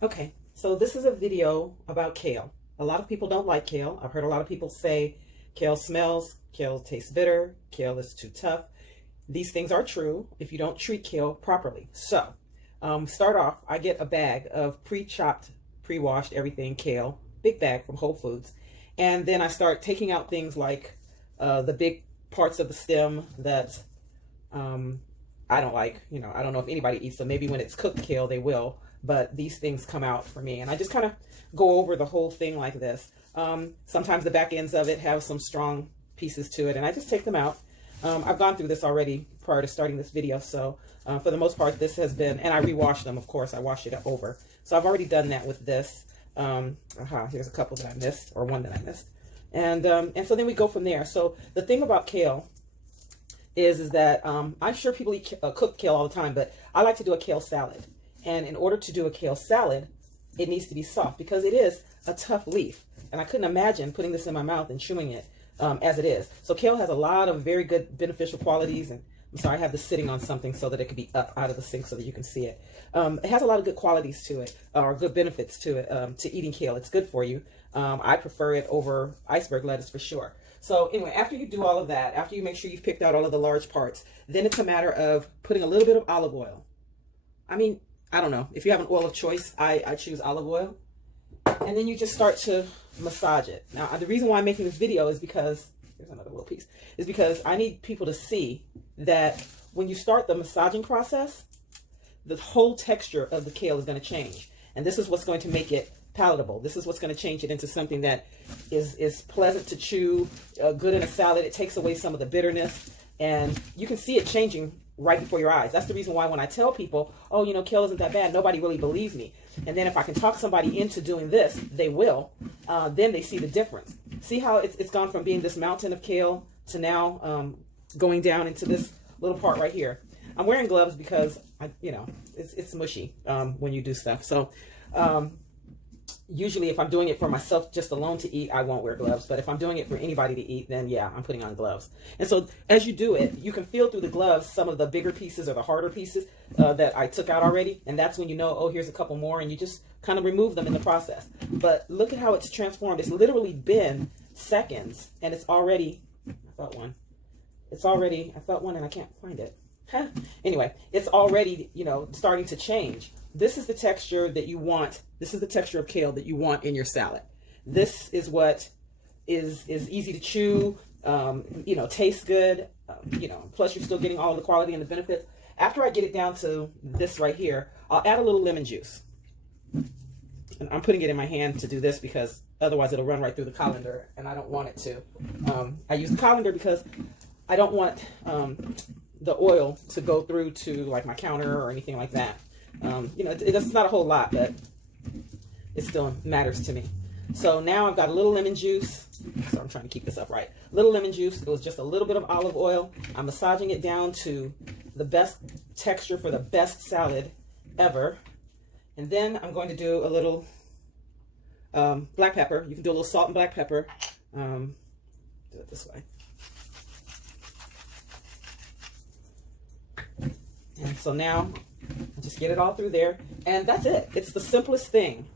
Okay, so this is a video about kale. A lot of people don't like kale. I've heard a lot of people say kale smells, kale tastes bitter, kale is too tough. These things are true if you don't treat kale properly. So, start off, I get a bag of pre-chopped, pre-washed everything kale, big bag from Whole Foods. And then I start taking out things like the big parts of the stem that I don't like. I don't know if anybody eats them. Maybe when it's cooked kale, they will. But these things come out for me. And I just kind of go over the whole thing like this. Sometimes the back ends of it have some strong pieces to it, and I just take them out. I've gone through this already prior to starting this video. So for the most part, this has been, and I rewash them, of course. I wash it over. So I've already done that with this. Here's a couple that I missed, or one that I missed. And so then we go from there. So the thing about kale is that I'm sure people eat cooked kale all the time, but I like to do a kale salad. And in order to do a kale salad, it needs to be soft because it is a tough leaf. And I couldn't imagine putting this in my mouth and chewing it as it is. So kale has a lot of very good beneficial qualities. And I'm sorry, I have this sitting on something so that it could be up out of the sink so that you can see it. It has a lot of good qualities to it, or good benefits to it, to eating kale. It's good for you. I prefer it over iceberg lettuce for sure. So anyway, after you do all of that, after you make sure you've picked out all of the large parts, then it's a matter of putting a little bit of olive oil. I mean, I don't know. If you have an oil of choice, I choose olive oil. And then you just start to massage it. Now, the reason why I'm making this video is because, here's another little piece, is because I need people to see that when you start the massaging process, the whole texture of the kale is going to change. And this is what's going to make it palatable. This is what's going to change it into something that is pleasant to chew, good in a salad. It takes away some of the bitterness. And you can see it changing right before your eyes. That's the reason why when I tell people, oh, kale isn't that bad, nobody really believes me. And then if I can talk somebody into doing this, they will. Then they see the difference. See how it's gone from being this mountain of kale to now going down into this little part right here. I'm wearing gloves because it's mushy when you do stuff. So usually if I'm doing it for myself just alone to eat, I won't wear gloves. But if I'm doing it for anybody to eat, then yeah, I'm putting on gloves. And so as you do it, you can feel through the gloves some of the bigger pieces or the harder pieces that I took out already. And that's when you know, oh, here's a couple more. And you just kind of remove them in the process. But look at how it's transformed. It's literally been seconds. And it's already, I felt one. I felt one and I can't find it. Anyway, it's already, starting to change. This is the texture that you want. This is the texture of kale that you want in your salad. This is what is easy to chew, tastes good, plus you're still getting all the quality and the benefits. After I get it down to this right here, I'll add a little lemon juice. And I'm putting it in my hand to do this because otherwise it'll run right through the colander and I don't want it to. I use the colander because I don't want the oil to go through to like my counter or anything like that. It's not a whole lot, but it still matters to me. So now I've got a little lemon juice. So I'm trying to keep this up right. Little lemon juice. It was just a little bit of olive oil. I'm massaging it down to the best texture for the best salad ever. And then I'm going to do a little black pepper. You can do a little salt and black pepper. Do it this way. And so now, just get it all through there. And that's it. It's the simplest thing.